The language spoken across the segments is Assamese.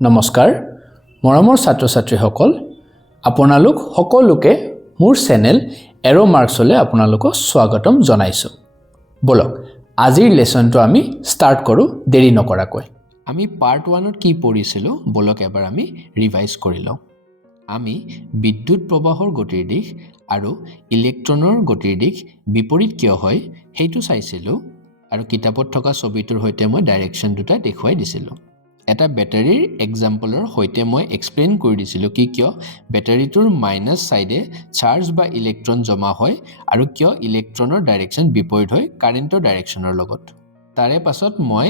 নমস্কাৰ মৰমৰ ছাত্ৰ ছাত্ৰীসকল আপোনালোক সকলোকে মোৰ চেনেল এৰো মাৰ্কছলৈ আপোনালোকক স্বাগতম জনাইছো বলক আজিৰ লেসনটো আমি স্টাৰ্ট কৰো দেৰি নকৰাকৈ আমি পাৰ্ট 1ত কি পঢ়িছিলো বলক এবাৰ আমি ৰিভাইজ কৰি লওঁ আমি বিদ্যুৎ প্ৰবাহৰ গতিৰ দিশ আৰু ইলেক্ট্ৰনৰ গতিৰ দিশ বিপৰীত কিয় হয় সেইটো চাইছিলো আৰু কিতাপত থকা ছবিটোৰ সৈতে মই ডাইৰেকচন দুটা দেখুৱাই দিছিলো এটা ব্যাটাৰীৰ এক্সাম্পলৰ সৈতে মই এক্সপ্লেইন কৰি দিছিলো কি কিয় ব্যাটাৰীটোৰ মাইনাস সাইডে চাৰ্জ বা ইলেক্ট্ৰন জমা হয় আৰু কিয় ইলেক্ট্ৰনৰ ডাইৰেকচন বিপৰীত হয় কাৰেন্টৰ ডাইৰেকচনৰ লগত তাৰে পাছত মই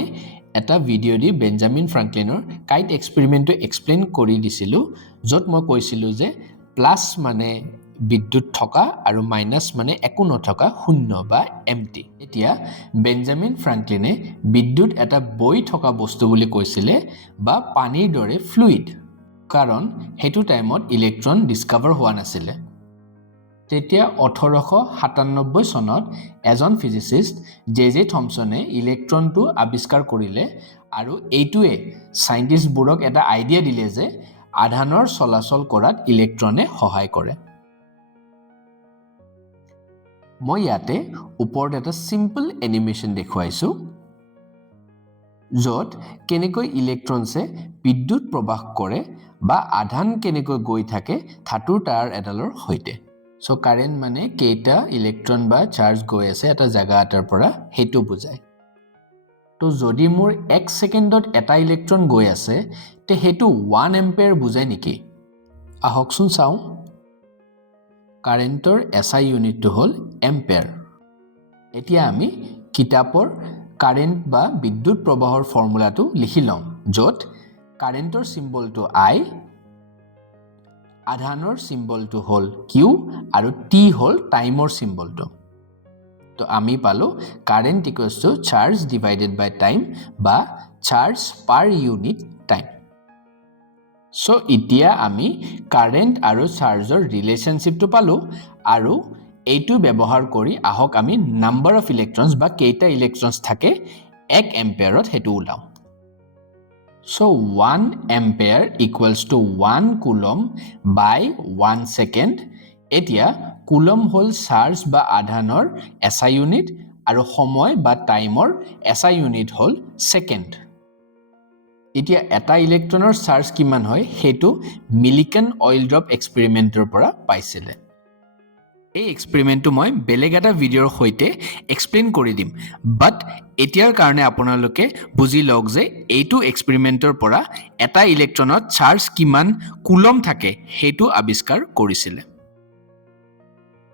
এটা ভিডিও দি বেঞ্জামিন ফ্ৰাঙ্কলিনৰ কাইট এক্সপেৰিমেন্টটো এক্সপ্লেইন কৰি দিছিলো যত মই কৈছিলো যে প্লাস মানে বিদ্যুৎ থকা আৰু মাইনাস মানে একো নথকা শূন্য বা এম্পটি এতিয়া বেঞ্জামিন ফ্ৰাঙ্কলিনে বিদ্যুৎ এটা বৈ থকা বস্তু বুলি কৈছিলে বা পানীৰ দৰে ফ্লুইড কাৰণ হেতু টাইমত ইলেক্ট্ৰন ডিস্কভাৰ হোৱা নাছিলে তেতিয়া 1897 চনত এজন ফিজিচিষ্ট জে থমসনে ইলেক্ট্ৰনটো আৱিষ্কাৰ কৰিলে আৰু এইটোৱে সাইন্টিষ্টবোৰক এটা আইডিয়া দিলে যে আধানৰ চলাচল কৰাত ইলেক্ট্ৰনে সহায় কৰে মই ইয়াতে ওপৰত এটা সিম্পল এনিমেশন দেখুৱাইছো যত কেনেকৈ ইলেক্ট্ৰনছে বিদ্যুৎ প্ৰবাহ কৰে বা আধান কেনেকৈ গৈ থাকে ধাতুৰ টায়াৰ এডালৰ সৈতে সো কাৰেন্ট মানে কেইটা ইলেক্ট্ৰন বা চাৰ্জ গৈ আছে এটা জায়গা এটাৰ পৰা হেতু বুজায় তো যদি মোৰ 1 সেকেন্ডত এটা ইলেক্ট্ৰন গৈ আছে তে হেতু 1 এম্পিয়াৰ বুজায় নেকি আহকচোন চাও কাৰেন্টৰ এসআই ইউনিটটো হল এম্পিয়াৰ এতিয়া আমি কিতাপৰ কাৰেন্ট বা বিদ্যুৎ প্ৰবাহৰ ফৰ্মুলাটো লিখি লম যত কাৰেন্টৰ সিম্বলটো I আধানৰ সিম্বলটো হল Q আৰু T হল টাইমৰ সিম্বলটো তো আমি পালো current equals to charge divided by time বা charge per unit time so ইতিয়া আমি কারেন্ট আৰু চাৰ্জৰ ৰিলেশনশিপটো পালো আৰু এইটো ব্যৱহাৰ কৰি আহক আমি নাম্বাৰ অফ ইলেক্ট্ৰনস বা কেইটা ইলেক্ট্ৰনস থাকে 1 এম্পিয়াৰত হেতু উলাও So 1 ampere equals to 1 coulomb by 1 second. এতিয়া coulomb হল চাৰ্জ বা আধানৰ SI unit আৰু সময় বা টাইমৰ SI unit হল সেকেন্ড এতিয়া এটা ইলেক্ট্ৰনৰ চাৰ্জ কিমান হয় হেতু মিলিকান অইল ড্ৰপ এক্সপেৰিমেন্টৰ পৰা পাইছিলে এই এক্সপেৰিমেন্টটো মই বেলেগ এটা ভিডিওৰ সৈতে এক্সপ্লেইন কৰি দিম বাট এতিয়াৰ কাৰণে আপোনালোকে বুজি লওক যে এইটো এক্সপেৰিমেন্টৰ পৰা এটা ইলেক্ট্ৰনত চাৰ্জ কিমান কুলম থাকে হেতু আৱিষ্কাৰ কৰিছিলে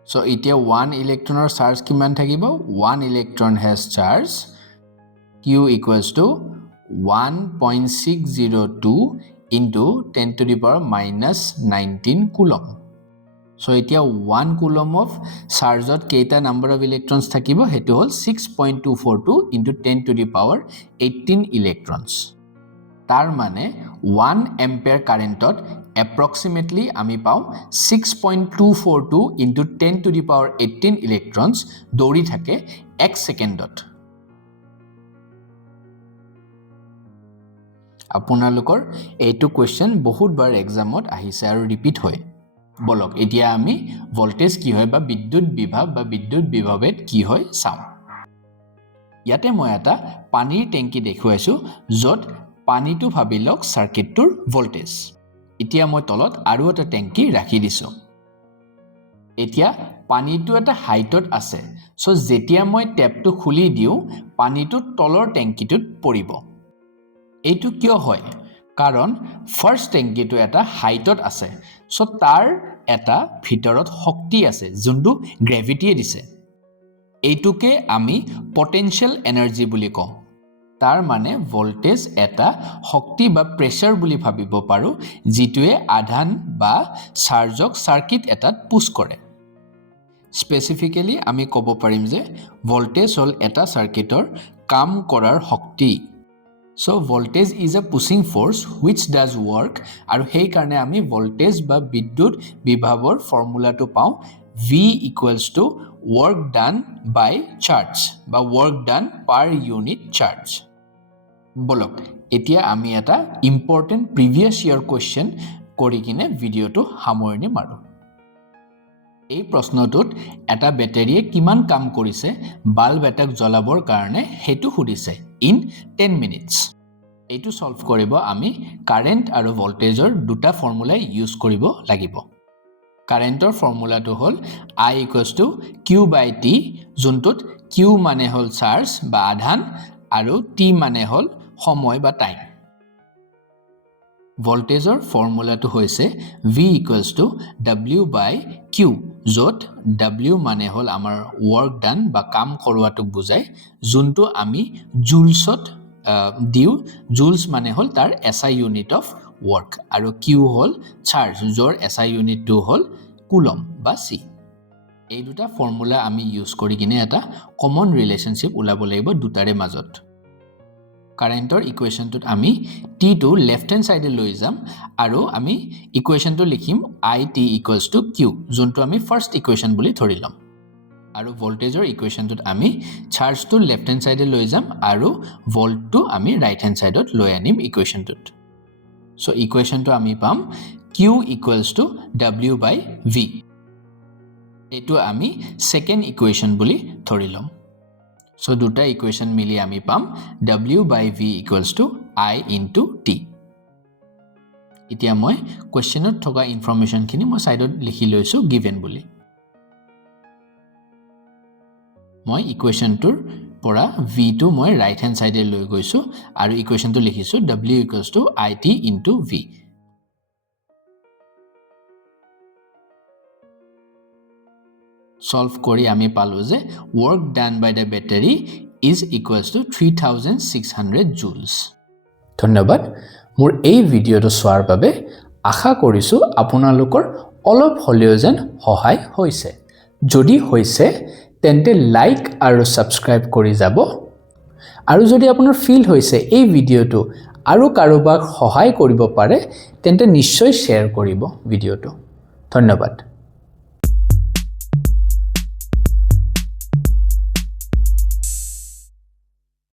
সো এতিয়া 1 ইলেক্ট্ৰনৰ চাৰ্জ কিমান থাকিব 1 electron has charge Q equals to 1.602 into 10 to the power minus 19 coulomb So এতিয়া 1 coulomb of charge at keita number of electrons থাকিব হেতু হল 6.242 into 10 to the power 18 electrons তাৰ মানে 1 ampere currentত approximately আমি পাও 6.242 into 10 to the power 18 electrons দৌৰি থাকে 1 সেকেন্ডত আপোনালোকৰ এইটো কোৱেশ্চন বহুত বাৰ এক্সামত আহিছে আৰু ৰিপিট হয় বলক এতিয়া আমি ভোল্টেজ কি হয় বা বিদ্যুৎ বিভাব বা বিদ্যুৎ বিভবেত কি হয় চাও ইয়াতে মই এটা পানীৰ টেংকি দেখুৱাইছো যত পানীটো ভাবি লওক সাৰ্কিটটোৰ ভোল্টেজ এতিয়া মই তলত আৰু এটা টেংকি ৰাখি দিছো এতিয়া পানীটো এটা হাইটত আছে সো যেতিয়া মই টেপটো খুলি দিও পানীটো তলৰ টেংকিটোত পৰিব এইটো কিয় হয় কাৰণ ফাৰ্স্ট টেংকিটো এটা হাইটত আছে সো তাৰ এটা ভিতৰত শক্তি আছে যোনটো গ্ৰেভিটিয়ে দিছে এইটোকে আমি পটেনশিয়াল এনাৰ্জি বুলি কওঁ তাৰ মানে ভোল্টেজ এটা শক্তি বা প্ৰেসাৰ বুলি ভাবিব পাৰো যিটোৱে আধান বা চাৰ্জক সাৰ্কিট এটাত পুশ কৰে স্পেসিফিক্যালি আমি ক'ব পাৰিম যে ভোল্টেজ হল এটা সাৰ্কিটৰ কাম কৰাৰ শক্তি So voltage is a pushing force which does work আৰু সেই কাৰণে আমি voltage বা বিদ্যুৎ বিভৱৰ ফৰ্মুলাটো পাও V equals to work done by charge বা work done per unit charge বলক এতিয়া আমি এটা ইম্পৰ্টেণ্ট প্ৰিভিয়াছ ইয়াৰ কোৱেশ্চন কৰি কিনে ভিডিঅ'টো সামৰণি মাৰোঁ এই প্ৰশ্নটোত এটা বেটাৰীয়ে কিমান কাম কৰিছে বাল্ব এটাক জ্বলাবৰ কাৰণে হেতু সুধিছে ইন 10 মিনিটস এইটো সলভ কৰিব আমি কাৰেন্ট আৰু ভোল্টেজৰ দুটা ফৰ্মুলা ইউজ কৰিব লাগিব কাৰেন্টৰ ফৰ্মুলাটো হ'ল I = Q / T যোনটোত Q মানে হ'ল চাৰ্জ বা আধান আৰু T মানে হ'ল সময় বা টাইম ভোল্টেজৰ ফৰ্মুলাটো হৈছে V = W / Q য'ত W মানে হ'ল আমাৰ ওয়াৰ্ক ডান বা কাম কৰোৱাটোক বুজায় যোনটো আমি জুলছত দিও জুলস মানে হ'ল তাৰ SI ইউনিট অফ ওয়াৰ্ক আৰু Q হ'ল চাৰ্জ যৰ SI ইউনিটটো হ'ল কুলম বা C এই দুটা ফৰ্মুলা আমি ইউজ কৰি কিনে এটা কমন ৰিলেশনশিপ উলাব লাগিব দুটাৰে মাজত কাৰেন্টৰ ইকুৱেশনটোত আমি T টো লেফট হ্যান্ড সাইডে লৈ যাম আৰু আমি ইকুৱেশনটো লিখিম IT = Q যোনটো আমি ফাৰ্স্ট ইকুৱেশন বুলি ধৰি লম আৰু ভোল্টেজৰ ইকুৱেশনটোত আমি চাৰ্জটো লেফট হ্যান্ড সাইডে লৈ যাম আৰু ভোল্টটো আমি ৰাইট হ্যান্ড সাইডত লৈ আনিম ইকুৱেশনটোত সো ইকুৱেশনটো আমি পাম Q = W / V এটো আমি সেকেন্ড ইকুৱেশন বুলি ধৰি লম সো দুটা ইকুৱেশন মিলি আমি পাম W / V = I * T এতিয়া মই কোৱেশ্চনত থকা ইনফৰমেশন খিনি মই সাইডত লিখি লৈছো গিভেন বুলি মই ইকুৱেশনটোৰ পৰা V টো মই ৰাইট হ্যান্ড সাইডে লৈ গৈছো আৰু ইকুৱেশনটো লিখিছো W = IT * V সলভ কৰি আমি পালো যে work done by the battery is equals to 3600 joules ধন্যবাদ মোৰ এই ভিডিঅটো চোৱাৰ বাবে আশা কৰিছো আপোনালোকৰ অলপ হলেও যেন সহায় হৈছে যদি হৈছে তেন্তে লাইক আৰু সাবস্ক্ৰাইব কৰি যাব আৰু যদি আপোনাৰ ফিল হৈছে এই ভিডিঅটো আৰু কাৰোবাক সহায় কৰিব পাৰে তেন্তে নিশ্চয় শেয়াৰ কৰিব ভিডিঅটো ধন্যবাদ